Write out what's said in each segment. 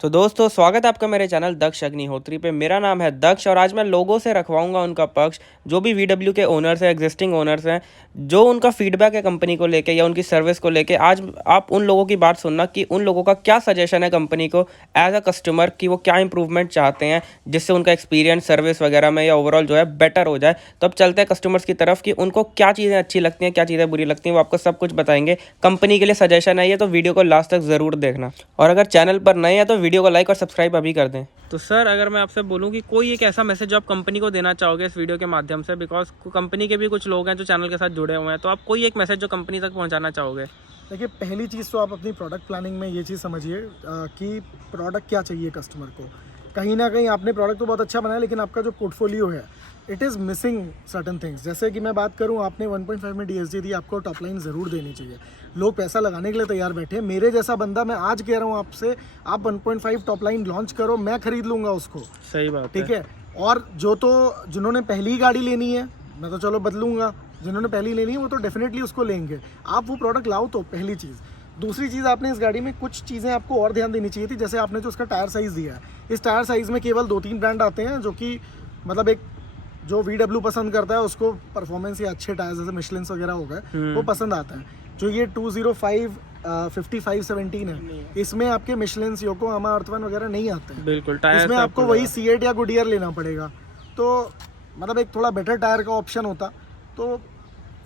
तो दोस्तों स्वागत है आपका मेरे चैनल दक्ष अग्निहोत्री पे। मेरा नाम है दक्ष और आज मैं लोगों से रखवाऊंगा उनका पक्ष, जो भी VW के ओनर्स हैं, एग्जिस्टिंग ओनर्स हैं, जो उनका फीडबैक है कंपनी को लेके या उनकी सर्विस को लेके। आज आप उन लोगों की बात सुनना कि उन लोगों का क्या सजेशन है कंपनी को एज अ कस्टमर, कि वो क्या इंप्रूवमेंट चाहते हैं जिससे उनका एक्सपीरियंस सर्विस वगैरह में या ओवरऑल जो है बेटर हो जाए। तो अब चलते हैं कस्टमर्स की तरफ कि उनको क्या चीज़ें अच्छी लगती हैं, क्या चीज़ें बुरी लगती हैं, वो आपको सब कुछ बताएंगे। कंपनी के लिए सजेशन है ये, तो वीडियो को लास्ट तक ज़रूर देखना और अगर चैनल पर नए हैं तो वीडियो को लाइक और सब्सक्राइब अभी कर दें। तो सर अगर मैं आपसे बोलूं कि कोई एक ऐसा मैसेज जो आप कंपनी को देना चाहोगे इस वीडियो के माध्यम से, बिकॉज कंपनी के भी कुछ लोग हैं जो चैनल के साथ जुड़े हुए हैं, तो आप कोई एक मैसेज जो कंपनी तक पहुंचाना चाहोगे? देखिए, पहली चीज़ तो आप अपनी प्रोडक्ट प्लानिंग में ये चीज़ समझिए कि प्रोडक्ट क्या चाहिए कस्टमर को। कहीं ना कहीं आपने प्रोडक्ट तो बहुत अच्छा बनाया, लेकिन आपका जो पोर्टफोलियो है it is missing certain things. जैसे कि मैं बात करूं, आपने 1.5 में DSG दी, आपको टॉप लाइन ज़रूर देनी चाहिए। लोग पैसा लगाने के लिए तैयार बैठे हैं। मेरे जैसा बंदा, मैं आज कह रहा हूं आपसे, आप 1.5 टॉप लाइन लॉन्च करो, मैं खरीद लूँगा उसको। सही बात, ठीक है। और जिन्होंने पहली गाड़ी लेनी है, मैं तो चलो बदलूंगा, जिन्होंने पहली लेनी है वो तो डेफिनेटली उसको लेंगे। आप वो प्रोडक्ट लाओ, तो पहली चीज़। दूसरी चीज़, आपने इस गाड़ी में कुछ चीज़ें आपको और ध्यान देनी चाहिए थी। जैसे आपने जो उसका टायर साइज़ दिया है, इस टायर साइज़ में केवल 2-3 ब्रांड आते हैं जो कि मतलब एक जो VW पसंद करता है उसको परफॉर्मेंस या अच्छे टायर जैसे मिशलिन्स वगैरह हो गए वो पसंद आता है। जो ये 205 5517 है, इसमें आपके मिशलिन्स, योकोहामा, अर्थवन वगैरह नहीं आते हैं। बिल्कुल। इसमें आपको वही C8 या गुडियर लेना पड़ेगा। तो मतलब एक थोड़ा बेटर टायर का ऑप्शन होता, तो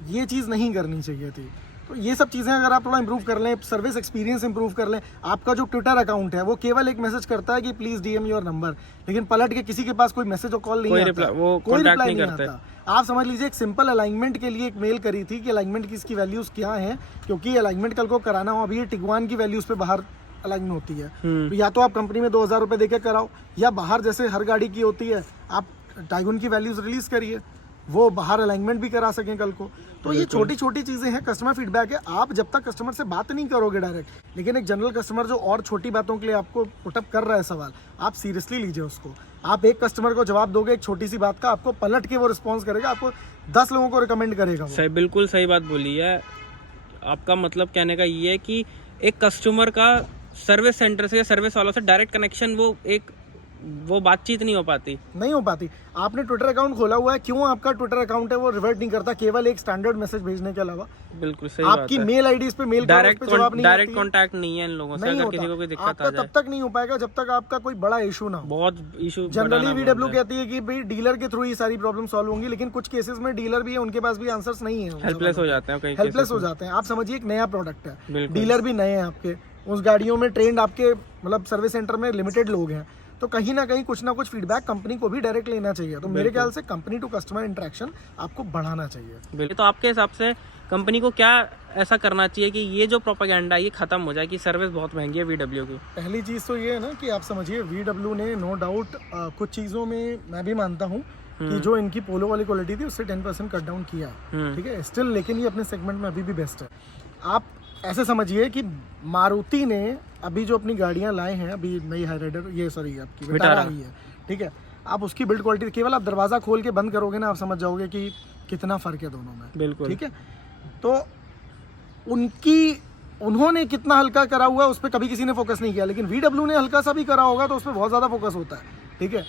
ये चीज़ नहीं करनी चाहिए थी। तो ये सब चीज़ें अगर आप थोड़ा इंप्रूव कर लें, सर्विस एक्सपीरियंस इंप्रूव कर लें। आपका जो ट्विटर अकाउंट है वो केवल एक मैसेज करता है कि प्लीज़ DM योर नंबर, लेकिन पलट के किसी के पास कोई मैसेज और कॉल नहीं आता, कोई रिप्लाई नहीं आता। आप समझ लीजिए, एक सिंपल अलाइनमेंट के लिए एक मेल करी थी कि अलाइनमेंट की इसकी वैल्यूज़ क्या हैं, क्योंकि अलाइनमेंट कल को कराना हो। अभी ये टिगवान की वैल्यूज़ पे बाहर अलाइन होती है, तो या तो आप कंपनी में 2000 रुपये दे के कराओ, या बाहर जैसे हर गाड़ी की होती है आप टाइगुन की वैल्यूज़ रिलीज़ करिए, वो बाहर अलाइनमेंट भी करा सकें कल को। तो ये छोटी छोटी चीज़ें हैं, कस्टमर फीडबैक है। आप जब तक कस्टमर से बात नहीं करोगे डायरेक्ट, लेकिन एक जनरल कस्टमर जो और छोटी बातों के लिए आपको पुटअप कर रहा है सवाल, आप सीरियसली लीजिए उसको। आप एक कस्टमर को जवाब दोगे एक छोटी सी बात का, आपको पलट के वो रिस्पॉन्स करेगा, आपको 10 लोगों को रिकमेंड करेगा। सही, बिल्कुल सही बात बोली है। आपका मतलब कहने का ये है कि एक कस्टमर का सर्विस सेंटर से या सर्विस वालों से डायरेक्ट कनेक्शन, वो बातचीत नहीं हो पाती। आपने ट्विटर अकाउंट खोला हुआ है, क्यों आपका ट्विटर अकाउंट है वो रिवर्ट नहीं करता केवल एक स्टैंडर्ड मैसेज भेजने के अलावा? बिल्कुल सही आपकी बात है। मेल आईडी पे मेल डायरेक्ट कांटेक्ट नहीं है इन लोगों से। अगर किसी को कोई दिक्कत आ जाए, तब तक नहीं हो पाएगा जब तक आपका कोई बड़ा इशू ना हो। बहुत इशू जनरली VW कहती है कि भाई डीलर के थ्रू ही सारी प्रॉब्लम सॉल्व होंगी, लेकिन कुछ केसेस में डीलर भी है, उनके पास भी आंसर्स नहीं है, हेल्पलेस हो जाते हैं। आप समझिए एक नया प्रोडक्ट है, डीलर भी नए हैं आपके, उस गाड़ियों में ट्रेंड आपके मतलब सर्विस सेंटर में लिमिटेड लोग हैं, तो कहीं ना कहीं कुछ ना कुछ फीडबैक कंपनी को भी डायरेक्ट लेना चाहिए। तो मेरे ख्याल से कंपनी टू कस्टमर इंटरेक्शन आपको बढ़ाना चाहिए। तो आपके हिसाब से कंपनी को क्या ऐसा करना चाहिए कि ये जो प्रोपेगेंडा ये खत्म हो जाए कि सर्विस बहुत महंगी है VW की? पहली चीज़ तो ये है ना कि आप समझिए, VW ने नो डाउट कुछ चीज़ों में मैं भी मानता हूँ कि जो इनकी पोलो वाली क्वालिटी थी उससे 10% कट डाउन किया, ठीक है स्टिल, लेकिन ये अपने सेगमेंट में अभी भी बेस्ट है। आप ऐसे समझिए कि मारुति ने अभी जो अपनी गाड़ियां लाए हैं, अभी नई हाईराइडर, ये सॉरी आपकी विटारा आई है, ठीक है, आप उसकी बिल्ड क्वालिटी केवल आप दरवाज़ा खोल के बंद करोगे ना, आप समझ जाओगे कि कितना फ़र्क है दोनों में। बिल्कुल, ठीक है। तो उन्होंने कितना हल्का करा हुआ है उस पर कभी किसी ने फोकस नहीं किया, लेकिन VW ने हल्का सा भी करा होगा तो उस पर बहुत ज़्यादा फोकस होता है, ठीक है।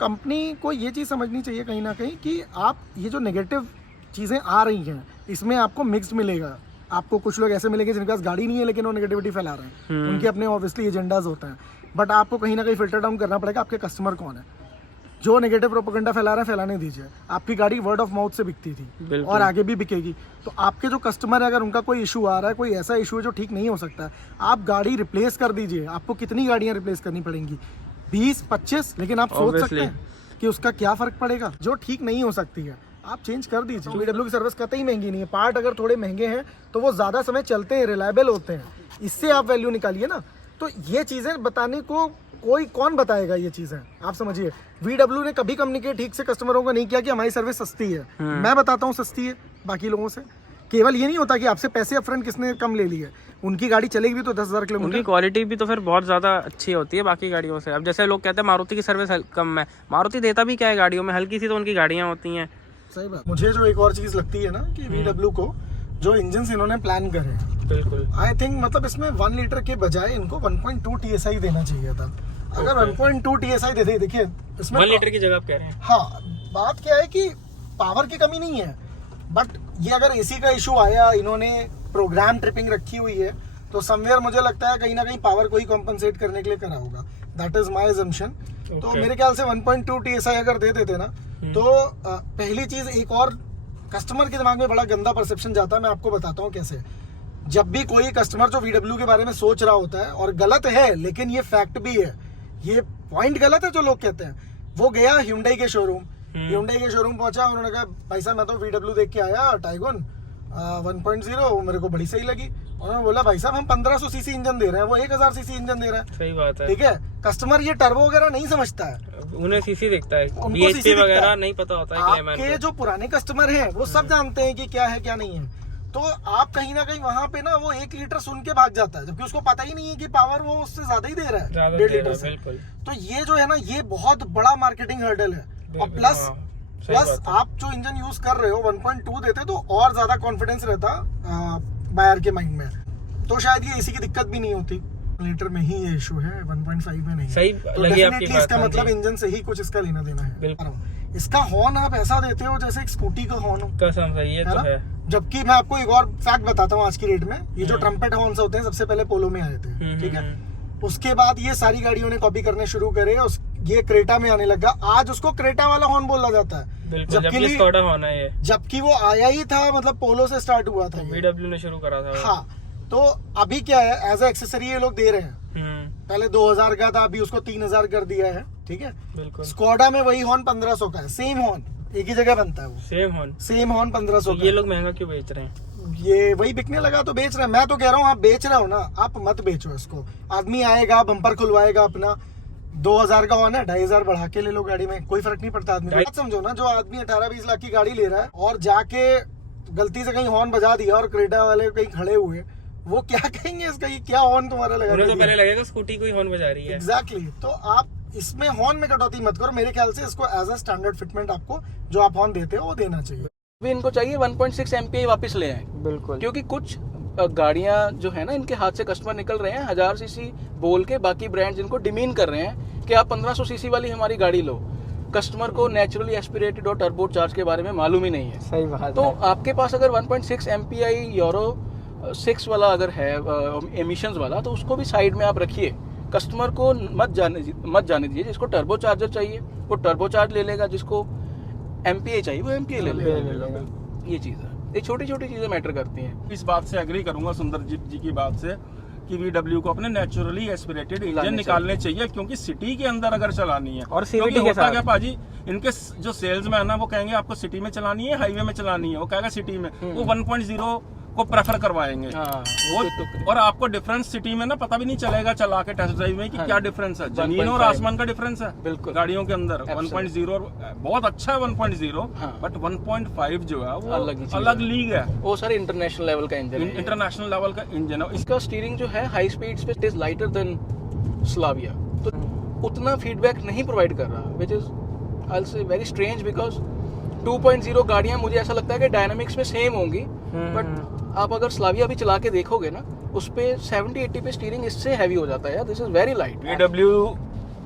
कंपनी को ये चीज़ समझनी चाहिए कहीं ना कहीं कि आप ये जो नेगेटिव चीज़ें आ रही हैं इसमें आपको मिक्स्ड मिलेगा। आपको कुछ लोग ऐसे मिलेंगे जिनके पास गाड़ी नहीं है लेकिन वो नेगेटिविटी फैला रहे हैं, उनके अपने ऑब्वियसली एजेंडाज होते हैं, बट आपको कहीं ना कहीं फिल्टर डाउन करना पड़ेगा आपके कस्टमर कौन है। जो नेगेटिव प्रोपेगेंडा फैला रहे हैं फैलाने दीजिए। आपकी गाड़ी वर्ड ऑफ माउथ से बिकती थी और आगे भी बिकेगी, तो आपके जो कस्टमर है अगर उनका कोई इशू आ रहा है, कोई ऐसा इशू है जो ठीक नहीं हो सकता है, आप गाड़ी रिप्लेस कर दीजिए। आपको कितनी गाड़ियाँ रिप्लेस करनी पड़ेंगी? 20-25, लेकिन आप सोच सकते हैं कि उसका क्या फ़र्क पड़ेगा। जो ठीक नहीं हो सकती है आप चेंज कर दीजिए। VW की सर्विस कतई महंगी नहीं है, पार्ट अगर थोड़े महंगे हैं तो वो ज़्यादा समय चलते हैं, रिलायबल होते हैं, इससे आप वैल्यू निकालिए ना। तो ये चीज़ें बताने को कौन बताएगा ये चीज़ें? आप समझिए, VW ने कभी कम्युनिकेट ठीक से कस्टमरों को नहीं किया कि हमारी सर्विस सस्ती है। मैं बताता हूँ सस्ती है बाकी लोगों से। केवल ये नहीं होता कि आपसे पैसे अपफ्रंट किसने कम ले लिए, उनकी गाड़ी चलेगी भी तो 10,000 किलोमीटर, उनकी क्वालिटी भी तो फिर बहुत ज़्यादा अच्छी होती है बाकी गाड़ियों से। अब जैसे लोग कहते हैं मारुति की सर्विस कम है, मारुति देता भी क्या है गाड़ियों में, हल्की सी तो उनकी गाड़ियाँ होती हैं। सही बात। मुझे जो एक और चीज़ लगती है ना कि VW को जो इंजन इन्होंने प्लान करे बिल्कुल। आई थिंक मतलब इसमें 1 लीटर के बजाय इनको 1.2 TSI देना चाहिए था। अगर 1.2 TSI देते, देखिए इसमें 1 लीटर की जगह आप कह रहे हैं। हाँ, बात क्या है कि पावर की कमी नहीं है, बट ये अगर एसी का इशू आया, इन्होंने प्रोग्राम ट्रिपिंग रखी हुई है, तो समवेयर मुझे लगता है कहीं ना कहीं पावर को ही कॉम्पनसेट करने के लिए करा होगा। That is my assumption. तो मेरे ख्याल से 1.2 TSI अगर दे देते ना, तो पहली चीज, एक और कस्टमर के दिमाग में बड़ा गंदा परसेप्शन जाता है, मैं आपको बताता हूँ कैसे। जब भी कोई कस्टमर जो VW के बारे में सोच रहा होता है, और गलत है लेकिन ये फैक्ट भी है, ये पॉइंट गलत है जो लोग कहते हैं, वो गया Hyundai के शोरूम, Hyundai के शोरूम पहुंचा, उन्होंने कहा भाई साहब मैं तो VW देख के आया, टाइगन 1.0 मेरे को बड़ी सही लगी। उन्होंने बोला भाई साहब हम 1500 सीसी इंजन दे रहे हैं, वो 1000 सीसी इंजन दे रहा है। सही बात है। ठीक है, कस्टमर ये टर्बो वगैरह नहीं समझता है, उन्हें सीसी दिखता है, उनको BHP सीसी दिखता वगैरह है। नहीं पता होता है कि आपके जो पुराने कस्टमर हैं वो सब जानते हैं कि क्या है क्या नहीं है। तो आप कहीं ना कहीं वहां पे ना वो 1 लीटर सुन के भाग जाता है, जबकि उसको पता ही नहीं है कि पावर वो उससे ज्यादा ही दे रहा है, 1.5 लीटर से। तो ये जो है ना, ये बहुत बड़ा मार्केटिंग हर्डल है। और प्लस आप जो इंजन यूज कर रहे हो 1.2 देते तो और ज्यादा कॉन्फिडेंस रहता बायर के माइंड में, तो शायद ये एसी की दिक्कत भी नहीं होती। लीटर में ही ये इशू है, 1.5 में नहीं। सही तो लगी आपकी डेफिनेटली बात। इसका हाँ मतलब जी। इंजन से ही कुछ इसका लेना देना है। बिल्कुल। इसका हॉर्न आप ऐसा देते हो जैसे एक स्कूटी का हॉर्न हो, कसम से, ये तो ना? है। जबकि मैं आपको एक और फैक्ट बताता हूँ आज की डेट में, ये जो ट्रम्पेट हॉर्न्स होते हैं सबसे पहले पोलो में आए थे, ठीक है। उसके बाद ये सारी गाड़ियों ने कॉपी करने शुरू करे, ये क्रेटा में आने लगा, आज उसको क्रेटा वाला हॉर्न बोला जाता है। जबकि स्कोडा हॉर्न है ये, जबकि वो आया ही था, मतलब पोलो से स्टार्ट हुआ था, VW ने शुरू करा था। हाँ, तो अभी क्या है, एज ए एक्सेसरी ये लोग दे रहे हैं। पहले 2000 का था, अभी उसको 3000 कर दिया है, ठीक है। बिल्कुल। स्कोडा में वही हॉर्न 1500 का है, सेम हॉर्न एक ही जगह बनता है, वो सेम हॉर्न 1500 का। ये लोग महंगा क्यों बेच रहे हैं? ये वही बिकने लगा तो बेच रहे हैं। मैं तो कह रहा हूँ आप बेच रहे हो ना, आप मत बेचो इसको। आदमी आएगा, बम्पर खुलवाएगा अपना, 2000 का हॉर्न है, 2500 बढ़ा के ले लो गाड़ी में, कोई फर्क नहीं पड़ता आदमी को। बात समझो ना, जो आदमी 18-20 लाख की गाड़ी ले रहा है और जाके गलती से कहीं हॉर्न बजा दिया और क्रेटा वाले कहीं खड़े हुए, वो क्या कहेंगे इसका, ये क्या हॉर्न तुम्हारा लगा दिया? तो पहले लगेगा स्कूटी कोई हॉर्न बजा रही है। एग्जैक्टली। तो आप इसमें हॉर्न में कटौती मत करो, मेरे ख्याल से इसको एज अ स्टैंडर्ड फिटमेंट आपको जो आप हॉर्न देते हो वो देना चाहिए। भी इनको चाहिए 1.6 MPI वापस ले आए, बिल्कुल। क्योंकि कुछ गाड़ियां जो है ना, इनके हाथ से कस्टमर निकल रहे हैं 1000 सीसी बोल के, बाकी ब्रांड्स इनको डिमीन कर रहे हैं कि आप 1500 सीसी वाली हमारी गाड़ी लो। कस्टमर को नेचुरली एस्पिरेटेड और टर्बो चार्ज के बारे में मालूम ही नहीं है। सही बात तो है। आपके पास अगर 1.6 MPI यूरो 6 वाला अगर है एमिशंस वाला, तो उसको भी साइड में आप रखिए। कस्टमर को मत जाने दीजिए। जिसको टर्बो चार्जर चाहिए वो टर्बो चार्ज ले लेगा, जिसको MPI चाहिए वो MPI ले लेगा। ये चीज़ है, ये छोटी छोटी चीज़ें मैटर करती हैं। इस बात से एग्री करूंगा सुंदरजीत जी की बात से कि VW को अपने नेचुरली एस्पिरेटेड इंजन निकालने चाहिए, क्योंकि सिटी के अंदर अगर चलानी है, और क्योंकि CVT के होता साथ क्या पाजी, इनके जो सेल्समैन है वो कहेंगे आपको सिटी में चलानी है, हाईवे में चलानी है, वो कहेगा सिटी में, वो 1.0 को प्रेफर करवाएंगे। वो और आपको डिफरेंस सिटी में ना पता भी नहीं चलेगा चला के टेस्ट ड्राइव में कि क्या डिफरेंस है, जमीन और आसमान का डिफरेंस है। बिल्कुल। गाड़ियों के अंदर 1.0 बहुत अच्छा है 1.0 बट 1.5 जो है वो अलग लीग है, वो सर इंटरनेशनल लेवल का इंजन है, इंटरनेशनल लेवल का इंजन है। इसका स्टीयरिंग जो है हाई स्पीड्स पे it is lighter than Slavia, तो उतना फीडबैक नहीं प्रोवाइड कर रहा, which is I will say very strange, because 2.0 गाड़ियां मुझे ऐसा लगता है कि डायनामिक्स में सेम होंगी, बट आप अगर स्लाविया भी चला के देखोगे ना, उस पे 70-80 पे स्टीयरिंग इससे हैवी हो जाता है यार। This is very light. VW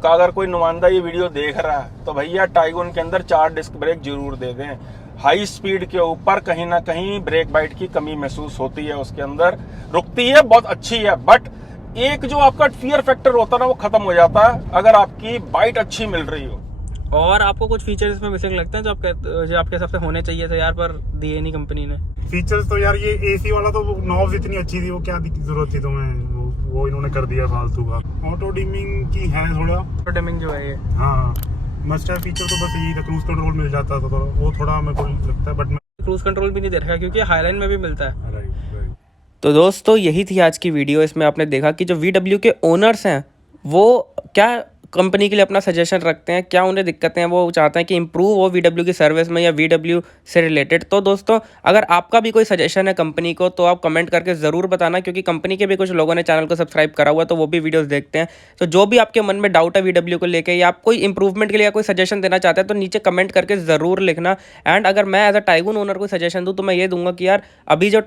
का अगर कोई नुमाइंदा ये वीडियो देख रहा है तो भैया टाइगन के अंदर 4 डिस्क ब्रेक जरूर दे दें। हाई स्पीड के ऊपर कहीं ना कहीं ब्रेक बाइट की कमी महसूस होती है, उसके अंदर रुकती है, बहुत अच्छी है, बट एक जो आपका फियर फैक्टर होता है ना वो खत्म हो जाता है अगर आपकी बाइट अच्छी मिल रही हो। और आपको कुछ फीचर्स इसमें मिसिंग लगते हैं जो आपके हिसाब से होने चाहिए थे यार, पर दिए नहीं कंपनी ने? फीचर्स तो यार ये एसी वाला तो नॉब्स इतनी अच्छी थी, वो क्या जरूरत थी तुम्हें, वो इन्होंने कर दिया फालतू का। ऑटो डिमिंग की है थोड़ा, ऑटो डिमिंग जो है ये, हाँ मस्ट हैव फीचर तो बस यही था, क्रूज कंट्रोल मिल जाता था तो वो थोड़ा मेरे को लगता है, बट क्रूज कंट्रोल भी नहीं दे रखा क्योंकि हाईलाइन में भी मिलता है। राइट। तो दोस्तों यही थी आज की वीडियो। इसमें आपने देखा कि जो VW के ओनर्स हैं वो क्या कंपनी के लिए अपना सजेशन रखते हैं, क्या उन्हें दिक्कतें हैं, वो चाहते हैं कि इंप्रूव हो VW की सर्विस में या VW से रिलेटेड। तो दोस्तों अगर आपका भी कोई सजेशन है कंपनी को तो आप कमेंट करके ज़रूर बताना, क्योंकि कंपनी के भी कुछ लोगों ने चैनल को सब्सक्राइब करा हुआ है तो वो भी वीडियोस देखते हैं। तो जो भी आपके मन में डाउट है VW को लेके या आप कोई इंप्रूवमेंट के लिए कोई सजेशन देना चाहते हैं तो नीचे कमेंट करके ज़रूर लिखना। एंड अगर मैं एज अ टाइगून ओनर को सजेशन दूँ तो मैं ये दूंगा कि यार अभी जो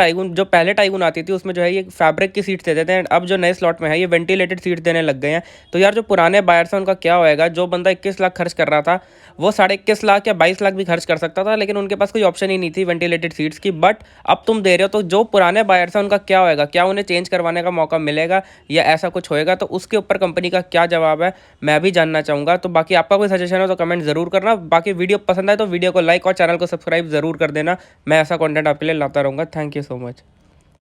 पहले टाइगून आती थी उसमें जो है ये फैब्रिक की सीट्स देते थे, एंड अब जो नए स्लॉट में है ये वेंटिलेटेड सीट देने लग गए हैं। तो यार जो पुराने बायर्स हैं उनका क्या होएगा? जो बंदा 21 लाख खर्च कर रहा था वो 21.5 लाख या 22 लाख भी खर्च कर सकता था, लेकिन उनके पास कोई ऑप्शन ही नहीं थी वेंटिलेटेड सीट्स की। बट अब तुम दे रहे हो तो जो पुराने बायर्स हैं उनका क्या होएगा? क्या उन्हें चेंज करवाने का मौका मिलेगा या ऐसा कुछ होएगा? तो उसके ऊपर कंपनी का क्या जवाब है मैं भी जानना चाहूँगा। तो बाकी आपका कोई सजेशन हो तो कमेंट ज़रूर करना। बाकी वीडियो पसंद आए तो वीडियो को लाइक और चैनल को सब्सक्राइब ज़रूर कर देना। मैं ऐसा कंटेंट आपके लिए लाता रहूँगा। Thank you so much.